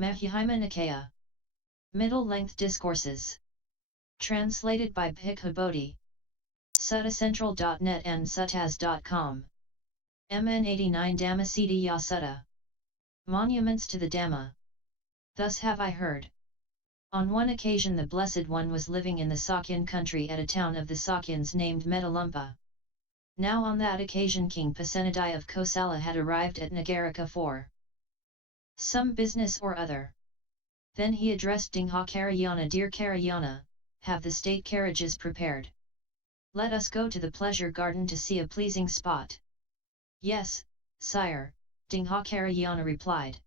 Majjhima Nikaya. Middle-length Discourses. Translated by Bhikkhu Bodhi. Suttacentral.net and suttas.com. MN 89 Dhammasiddhya Sutta. Monuments to the Dhamma. Thus have I heard. On one occasion the Blessed One was living in the Sakyan country at a town of the Sakyans named Metalumpa. Now on that occasion King Pasenadi of Kosala had arrived at Nagarika for some business or other. Then he addressed Dingha Karayana, Dear Karayana, have the state carriages prepared. Let us go to the pleasure garden to see a pleasing spot. Yes, sire, Dingha Karayana replied.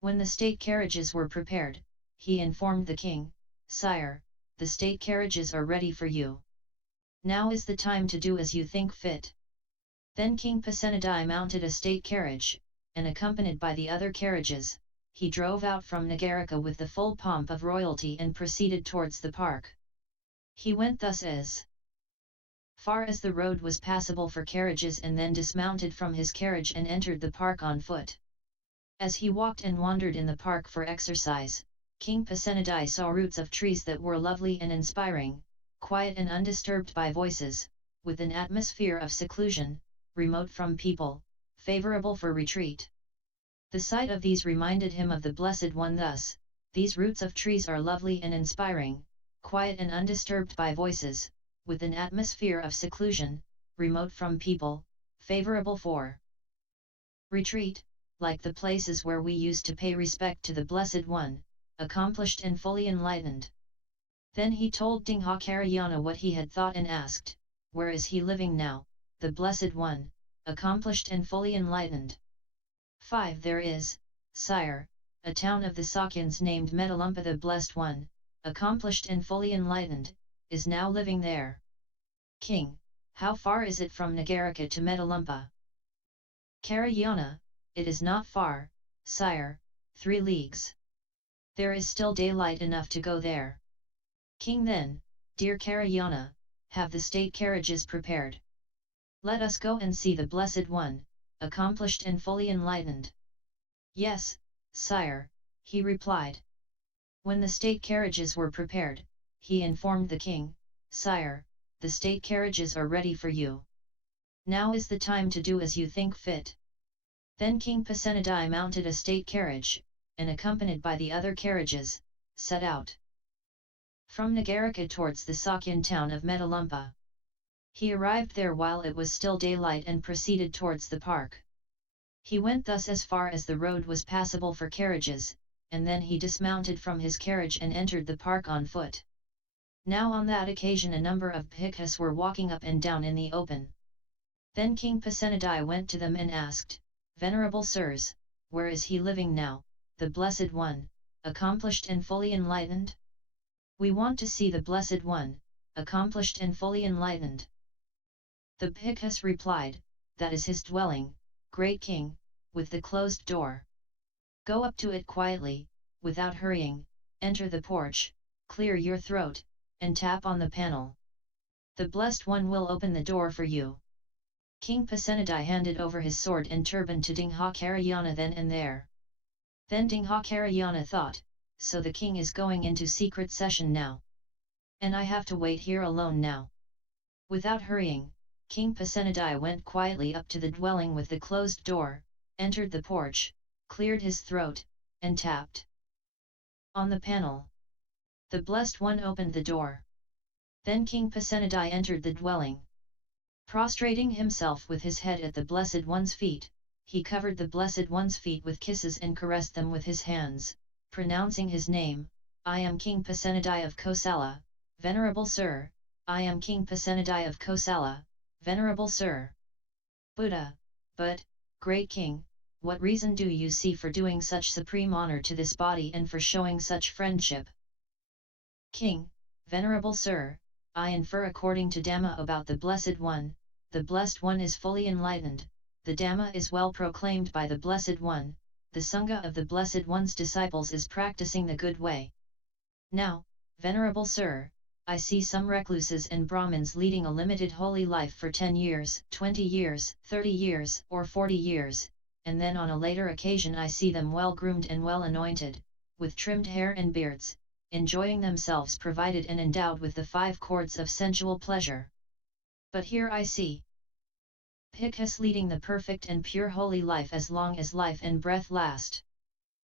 When the state carriages were prepared, he informed the king, Sire, the state carriages are ready for you. Now is the time to do as you think fit. Then King Pasenadi mounted a state carriage, and accompanied by the other carriages, he drove out from Nagarika with the full pomp of royalty and proceeded towards the park. He went thus as far as the road was passable for carriages and then dismounted from his carriage and entered the park on foot. As he walked and wandered in the park for exercise, King Pasenadi saw roots of trees that were lovely and inspiring, quiet and undisturbed by voices, with an atmosphere of seclusion, remote from people, favorable for retreat. The sight of these reminded him of the Blessed One thus, these roots of trees are lovely and inspiring, quiet and undisturbed by voices, with an atmosphere of seclusion, remote from people, favorable for retreat, like the places where we used to pay respect to the Blessed One, accomplished and fully enlightened. Then he told Dingha Karayana what he had thought and asked, Where is he living now, the Blessed One, accomplished and fully enlightened? 5. There is, sire, a town of the Sakyans named Metalumpa. The Blessed One, accomplished and fully enlightened, is now living there. King, how far is it from Nagarika to Metalumpa? Karayana, it is not far, sire, 3 leagues. There is still daylight enough to go there. King then, Dear Karayana, have the state carriages prepared. Let us go and see the Blessed One, accomplished and fully enlightened. Yes, sire, he replied. When the state carriages were prepared, he informed the king, Sire, the state carriages are ready for you. Now is the time to do as you think fit. Then King Pasenadi mounted a state carriage, and accompanied by the other carriages, set out from Nagarika towards the Sakyan town of Metalumpa. He arrived there while it was still daylight and proceeded towards the park. He went thus as far as the road was passable for carriages, and then he dismounted from his carriage and entered the park on foot. Now on that occasion a number of bhikkhus were walking up and down in the open. Then King Pasenadi went to them and asked, Venerable sirs, where is he living now, the Blessed One, accomplished and fully enlightened? We want to see the Blessed One, accomplished and fully enlightened. The bhikkhus replied, That is his dwelling, great king, with the closed door. Go up to it quietly, without hurrying, enter the porch, clear your throat, and tap on the panel. The Blessed One will open the door for you. King Pasenadi handed over his sword and turban to Dingha Karayana then and there. Then Dingha Karayana thought, so the king is going into secret session now. And I have to wait here alone now. Without hurrying, King Pasenadi went quietly up to the dwelling with the closed door, entered the porch, cleared his throat, and tapped on the panel. The Blessed One opened the door. Then King Pasenadi entered the dwelling. Prostrating himself with his head at the Blessed One's feet, he covered the Blessed One's feet with kisses and caressed them with his hands, pronouncing his name, I am King Pasenadi of Kosala, Venerable Sir, I am King Pasenadi of Kosala, Venerable Sir. Buddha, but, Great King, what reason do you see for doing such supreme honor to this body and for showing such friendship? King, Venerable Sir, I infer according to Dhamma about the Blessed One, the Blessed One is fully enlightened, the Dhamma is well proclaimed by the Blessed One, the Sangha of the Blessed One's disciples is practicing the good way. Now, Venerable Sir, I see some recluses and brahmins leading a limited holy life for 10 years, 20 years, 30 years, or 40 years, and then on a later occasion I see them well groomed and well anointed, with trimmed hair and beards, enjoying themselves provided and endowed with the 5 cords of sensual pleasure. But here I see bhikkhus leading the perfect and pure holy life as long as life and breath last.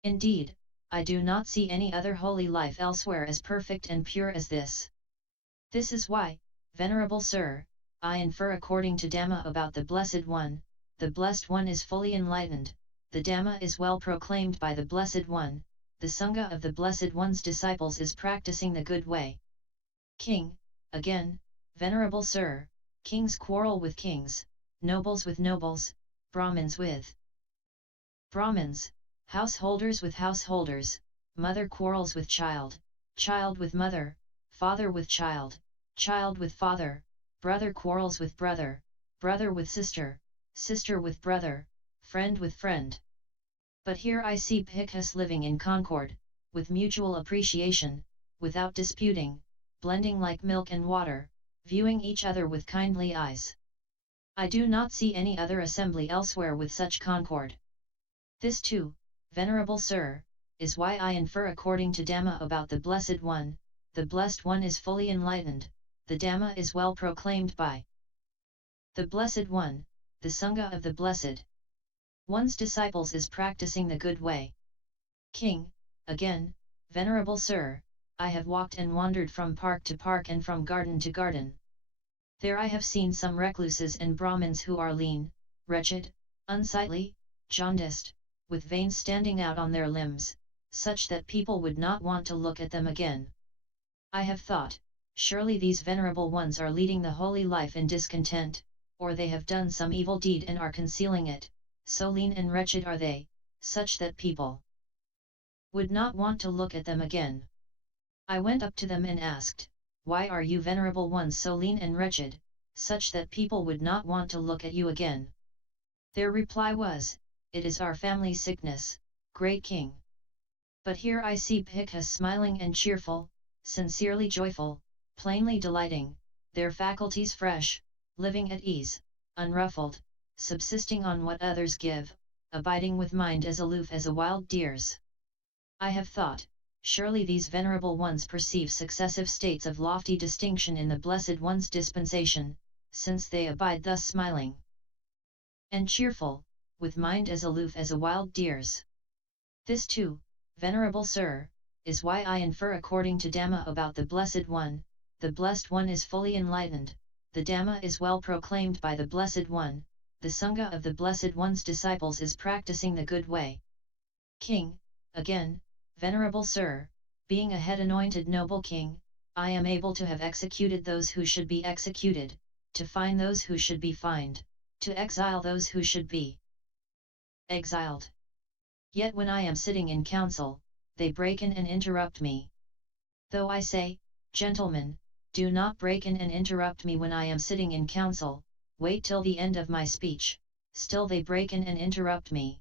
Indeed, I do not see any other holy life elsewhere as perfect and pure as this. This is why, Venerable Sir, I infer according to Dhamma about the Blessed One, the Blessed One is fully enlightened, the Dhamma is well proclaimed by the Blessed One, the Sangha of the Blessed One's disciples is practicing the good way. King, again, Venerable Sir, kings quarrel with kings, nobles with nobles, brahmins with brahmins, householders with householders, mother quarrels with child, child with mother, father with child, child with father, brother quarrels with brother, brother with sister, sister with brother, friend with friend. But here I see bhikkhus living in concord, with mutual appreciation, without disputing, blending like milk and water, viewing each other with kindly eyes. I do not see any other assembly elsewhere with such concord. This too, Venerable Sir, is why I infer according to Dhamma about the Blessed One, the Blessed One is fully enlightened, the Dhamma is well proclaimed by the Blessed One, the Sangha of the Blessed One's disciples is practicing the good way. King, again, Venerable Sir, I have walked and wandered from park to park and from garden to garden. There I have seen some recluses and brahmins who are lean, wretched, unsightly, jaundiced, with veins standing out on their limbs, such that people would not want to look at them again. I have thought, surely these venerable ones are leading the holy life in discontent, or they have done some evil deed and are concealing it, so lean and wretched are they, such that people would not want to look at them again. I went up to them and asked, why are you venerable ones so lean and wretched, such that people would not want to look at you again? Their reply was, it is our family sickness, great king. But here I see bhikkhus smiling and cheerful, sincerely joyful, plainly delighting, their faculties fresh, living at ease, unruffled, subsisting on what others give, abiding with mind as aloof as a wild deer's. I have thought, surely these venerable ones perceive successive states of lofty distinction in the Blessed One's dispensation, since they abide thus smiling and cheerful, with mind as aloof as a wild deer's. This too, Venerable Sir, is why I infer according to Dhamma about the Blessed One, the Blessed One is fully enlightened, the Dhamma is well proclaimed by the Blessed One, the Sangha of the Blessed One's disciples is practicing the good way. King, again, Venerable Sir, being a head anointed noble king, I am able to have executed those who should be executed, to fine those who should be fined, to exile those who should be exiled. Yet when I am sitting in council, they break in and interrupt me. Though I say, gentlemen, do not break in and interrupt me when I am sitting in council, wait till the end of my speech, still they break in and interrupt me.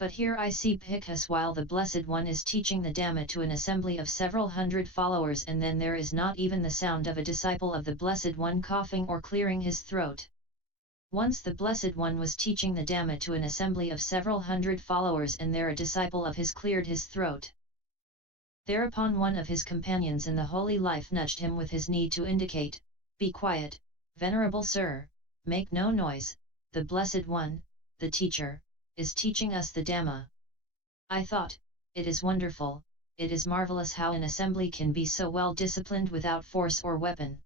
But here I see bhikkhus while the Blessed One is teaching the Dhamma to an assembly of several hundred followers, and then there is not even the sound of a disciple of the Blessed One coughing or clearing his throat. Once the Blessed One was teaching the Dhamma to an assembly of several hundred followers, and there a disciple of his cleared his throat. Thereupon one of his companions in the holy life nudged him with his knee to indicate, be quiet, Venerable Sir, make no noise, the Blessed One, the teacher, is teaching us the Dhamma. I thought, it is wonderful, it is marvelous how an assembly can be so well disciplined without force or weapon.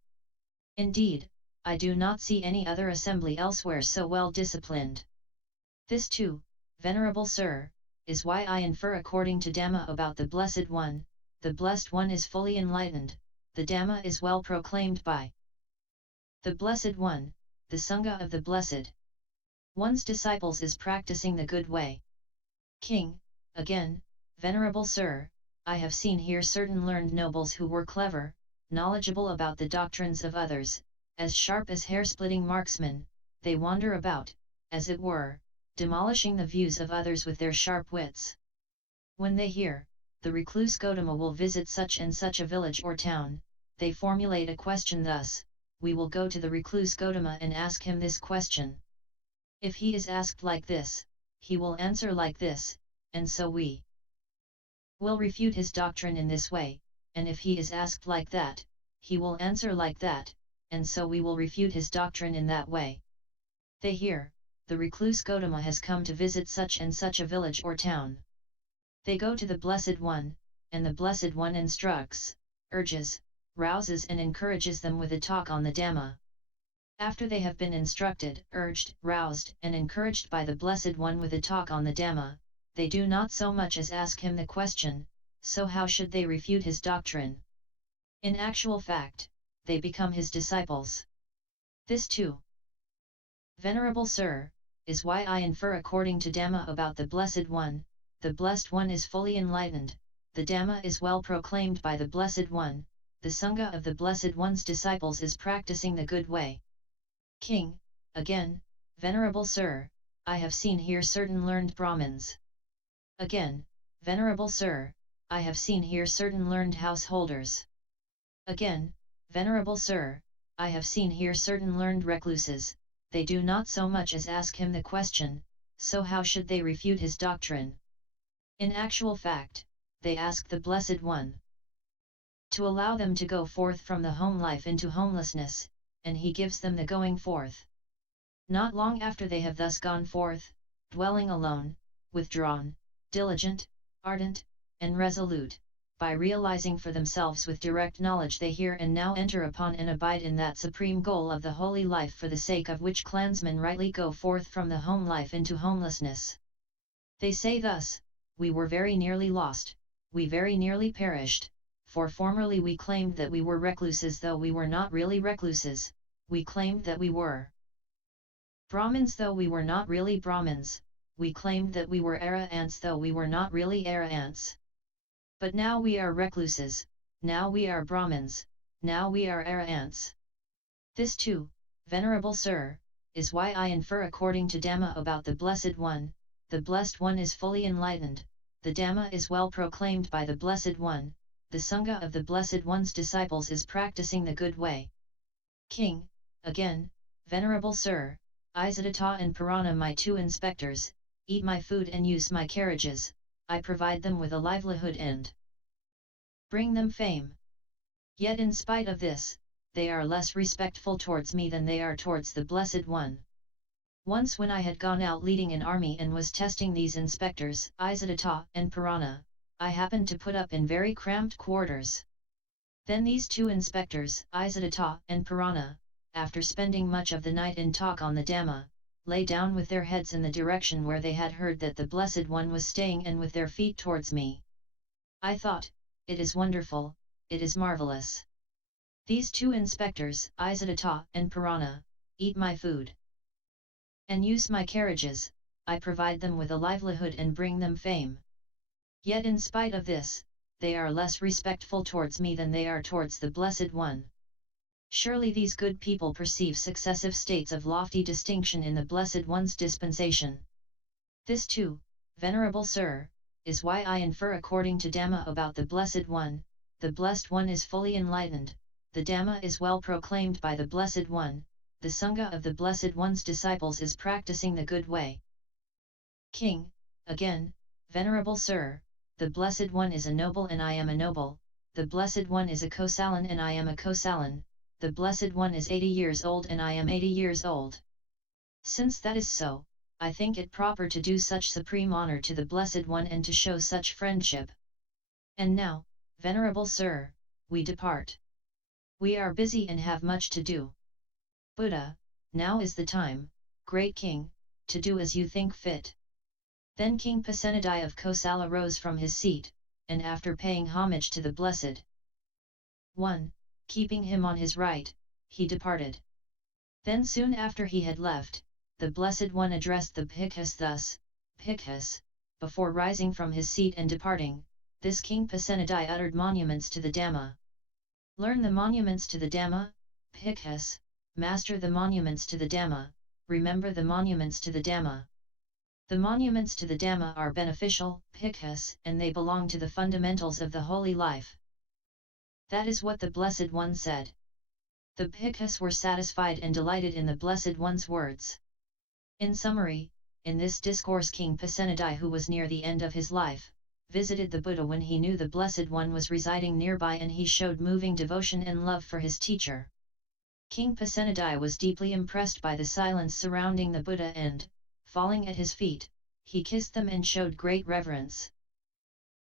Indeed, I do not see any other assembly elsewhere so well disciplined. This too, Venerable Sir, is why I infer according to Dhamma about the Blessed One, the Blessed One is fully enlightened, the Dhamma is well proclaimed by the Blessed One, the Sangha of the Blessed One's disciples is practicing the good way. King, again, Venerable Sir, I have seen here certain learned nobles who were clever, knowledgeable about the doctrines of others, as sharp as hair-splitting marksmen, they wander about, as it were, demolishing the views of others with their sharp wits. When they hear, the recluse Gotama will visit such and such a village or town, they formulate a question thus, we will go to the recluse Gotama and ask him this question. If he is asked like this, he will answer like this, and so we will refute his doctrine in this way, and if he is asked like that, he will answer like that, and so we will refute his doctrine in that way. They hear, the recluse Gotama has come to visit such and such a village or town. They go to the Blessed One, and the Blessed One instructs, urges, rouses and encourages them with a talk on the Dhamma. After they have been instructed, urged, roused and encouraged by the Blessed One with a talk on the Dhamma, they do not so much as ask him the question, so how should they refute his doctrine? In actual fact, they become his disciples. This too, Venerable Sir, is why I infer according to Dhamma about the Blessed One, the Blessed One is fully enlightened, the Dhamma is well proclaimed by the Blessed One, the Sangha of the Blessed One's disciples is practicing the good way. King, again, Venerable Sir, I have seen here certain learned brahmins. Again, Venerable Sir, I have seen here certain learned householders. Again, Venerable Sir, I have seen here certain learned recluses, they do not so much as ask him the question, so how should they refute his doctrine? In actual fact, they ask the Blessed One to allow them to go forth from the home life into homelessness, and he gives them the going forth. Not long after they have thus gone forth, dwelling alone, withdrawn, diligent, ardent, and resolute, by realizing for themselves with direct knowledge they here and now enter upon and abide in that supreme goal of the holy life for the sake of which clansmen rightly go forth from the home life into homelessness. They say thus, we were very nearly lost, we very nearly perished, for formerly we claimed that we were recluses though we were not really recluses, we claimed that we were Brahmins though we were not really Brahmins, we claimed that we were arahants though we were not really arahants. But now we are recluses, now we are Brahmins, now we are arahants. This too, Venerable Sir, is why I infer according to Dhamma about the Blessed One, the Blessed One is fully enlightened, the Dhamma is well proclaimed by the Blessed One, the Sangha of the Blessed One's disciples is practicing the good way. King, again, Venerable Sir, Isatata and Purana my two inspectors, eat my food and use my carriages, I provide them with a livelihood and bring them fame. Yet in spite of this, they are less respectful towards me than they are towards the Blessed One. Once when I had gone out leading an army and was testing these inspectors, Isatata and Purana, I happened to put up in very cramped quarters. Then these two inspectors, Isatata and Purana, after spending much of the night in talk on the Dhamma, lay down with their heads in the direction where they had heard that the Blessed One was staying and with their feet towards me. I thought, it is wonderful, it is marvelous. These two inspectors, Isatata and Purana, eat my food and use my carriages, I provide them with a livelihood and bring them fame. Yet in spite of this, they are less respectful towards me than they are towards the Blessed One. Surely these good people perceive successive states of lofty distinction in the Blessed One's dispensation. This too, Venerable Sir, is why I infer according to Dhamma about the Blessed One, the Blessed One is fully enlightened, the Dhamma is well proclaimed by the Blessed One, the Sangha of the Blessed One's disciples is practicing the good way. King, again, Venerable Sir, the Blessed One is a noble and I am a noble, the Blessed One is a Kosalan and I am a Kosalan, the Blessed One is 80 years old and I am 80 years old. Since that is so, I think it proper to do such supreme honor to the Blessed One and to show such friendship. And now, Venerable Sir, we depart. We are busy and have much to do. Buddha, now is the time, great King, to do as you think fit. Then King Pasenadi of Kosala rose from his seat, and after paying homage to the Blessed One, keeping him on his right, he departed. Then soon after he had left, the Blessed One addressed the bhikkhus thus, Bhikkhus, before rising from his seat and departing, this King Pasenadi uttered monuments to the Dhamma. Learn the monuments to the Dhamma, Bhikkhus, master the monuments to the Dhamma, remember the monuments to the Dhamma. The monuments to the Dhamma are beneficial, Bhikkhus, and they belong to the fundamentals of the holy life. That is what the Blessed One said. The bhikkhus were satisfied and delighted in the Blessed One's words. In summary, in this discourse King Pasenadi, who was near the end of his life, visited the Buddha when he knew the Blessed One was residing nearby, and he showed moving devotion and love for his teacher. King Pasenadi was deeply impressed by the silence surrounding the Buddha and, falling at his feet, he kissed them and showed great reverence.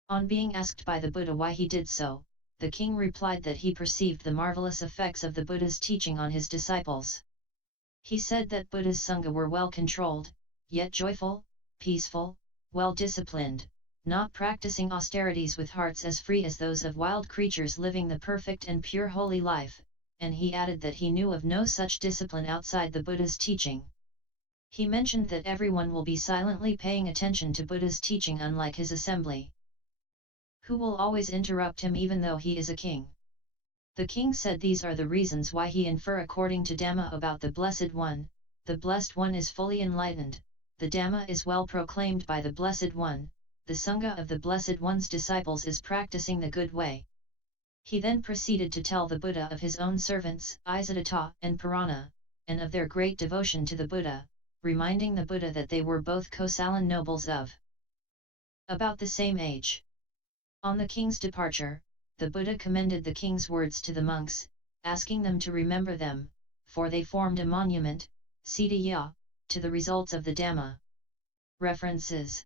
On being asked by the Buddha why he did so, the king replied that he perceived the marvelous effects of the Buddha's teaching on his disciples. He said that Buddha's Sangha were well controlled, yet joyful, peaceful, well disciplined, not practicing austerities with hearts as free as those of wild creatures living the perfect and pure holy life, and he added that he knew of no such discipline outside the Buddha's teaching. He mentioned that everyone will be silently paying attention to Buddha's teaching, unlike his assembly, who will always interrupt him even though he is a king. The king said these are the reasons why he infer according to Dhamma about the Blessed One. The Blessed One is fully enlightened, the Dhamma is well proclaimed by the Blessed One, the Sangha of the Blessed One's disciples is practicing the good way. He then proceeded to tell the Buddha of his own servants, Isadatta and Purana, and of their great devotion to the Buddha, reminding the Buddha that they were both Kosalan nobles of about the same age. On the king's departure, the Buddha commended the king's words to the monks, asking them to remember them, for they formed a monument, to the results of the Dhamma. References.